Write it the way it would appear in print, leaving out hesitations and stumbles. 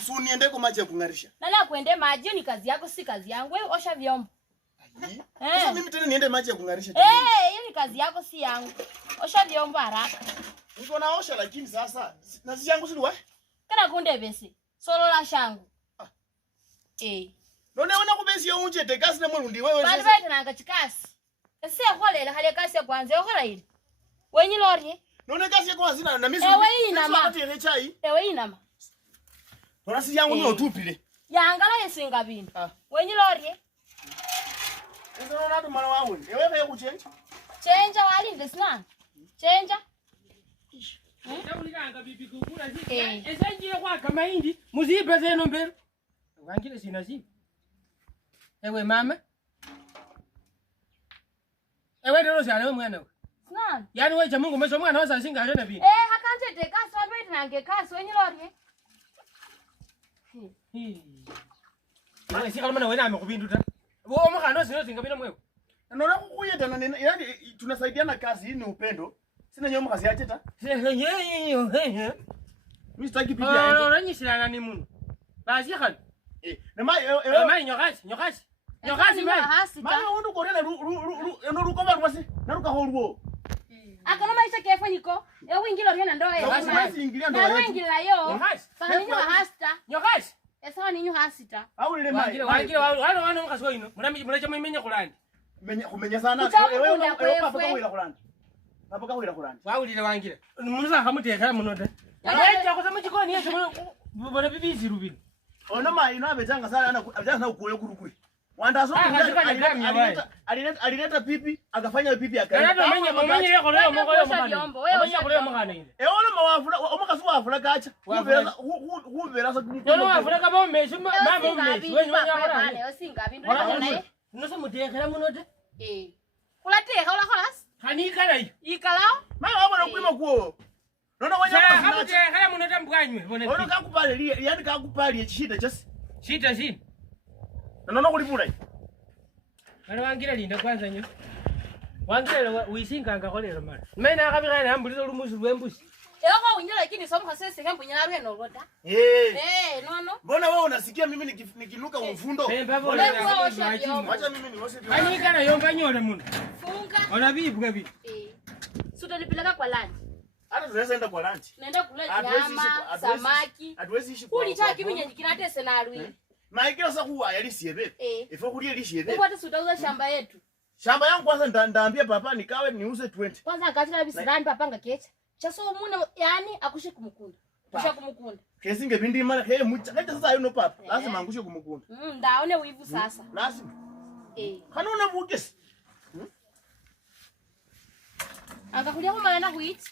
su niende kwa maji ya kungarisha. Nala kuende maji ni kazi yako si kazi yangu. Wewe osha vyombo. Sasa mimi tena niende maji ya kungarisha. Hiyo ni kazi yako si yangu. Osha vyombo haraka. Niko naosha lakini sasa na si yangu siliwa. Kana kunde besi. Solo la shangu. None ona kubesi yo unje te kasi na murundi wewe sasa. Bali tena ngachikasi. Ese kholela hali kasi ya kwanza yokhola ile. Wenyi lori. None kasi ya kwanza na mimi. Ewe inama. Ati chai. Ewe inama. Nona si yangu ni otupile. Yangala yesinga bintu. Wenyi lori. Ese nona ndo mara wawe. Ewe kaya kuchenja. Chenja wali ndesina. Chenja. Ndabulika bibi kukula ziki. Esenjire kwa kama hindi muzipe zeno mbele. Wangile sina zipi. Ewe mama. Ewe ndio sana wewe mwana. Nani? Yaani wewe Mungu umesha mwana wasa singa arena bi. Hakanje te kasi watu wetu nange kasi wenyi lori. Wewe si kama wewe na amekubinduta. Wewe mkhano sino singa bila mwewe. Nona kukuyeta na yani tunasaidiana kazi hii ni upendo. Sina nyoma kazi yake ta. Mimi sitaki pipi yake. Unanyishilana ni muno. Basi khali. Na mai mai nyokasi. Nyokasi mai. Mama undu korena eno rukomba rwasi. Naruka holwo. Akana maisha kefo niko. Ewe ingilo riona ndoa yetu. Basi ingilia ndoa yetu. Ewe ingila yo. Nyokasi. Sana ninyo hasta. Nyokasi. Esawa ninyo hasita. Au ile mai. Wangile wana ngakaso ino. Mulacha mmenye kulandi. Kumenya sana. Ewe papa kawira kulandi. Papa kawira kulandi. Waulile wangile. Musa hamutekha munote. Yaje kusema jikoni yesu bona bibi zirubini. Ona mai ino abetanga sana abetanga ukuyo kurukuri. Wanda so alileta pipi akafanya pipi akaenda. Mwenye leo leo moko yo mwana. Wewe leo mwana ile. Ona mawafula omakasu wafula kacha. Hubera sa kuko. Yo wafula kama meshi mama meshi. Wewe nyakora. Yo singabi ndo naye. Noso mutekera munote. Kulateka ula kholas. Hani ikala hiyo. Ikalao? Mama wabona kuima kuo. Nona wanyama hamutekera kala munote mbwanywe bone. Ona kakupale yani kakupali chishita chasi. Shita zini. Nona kulipula hii. Bana wangile linda kwanza nyo. Wangile uisinga ngakolera mara. Mena akabikana hambulizo lumuzi lwembusi. Yoko unyela lakini somo kasese kambu nyala rwe no rota. Nono. Mbona wewe unasikia mimi nikinuka mfundo? Acha mimi nioshe vyo. Ani kana yomba nyole muno. Funga. Ona bibu gabi. Suta nipeleka kwa lunch. Hata tunaweza enda kwa lunch. Naenda kula nyama, samaki. Hatuwezi ishi kwa. Kuli chaki mimi nyikirate senarwi. Maikira sasa huwa yalisiye bebe. Ifo kulia lishiye bebe. Kwa tutauza shamba yetu. Shamba yangu kwanza ndaambia papa nikawe niuze 20. Kwanza akachira bisirani papa ngakecha. Chaso muna yani akushe kumukunda. Kusha kumukunda. Kesinge bindi mara mucha. Kacha sasa yuno papa. Lazima angushe kumukunda. Ndaone wivu sasa. Lazima. Kanuna mukesi. Akakulia kwa maana huiti.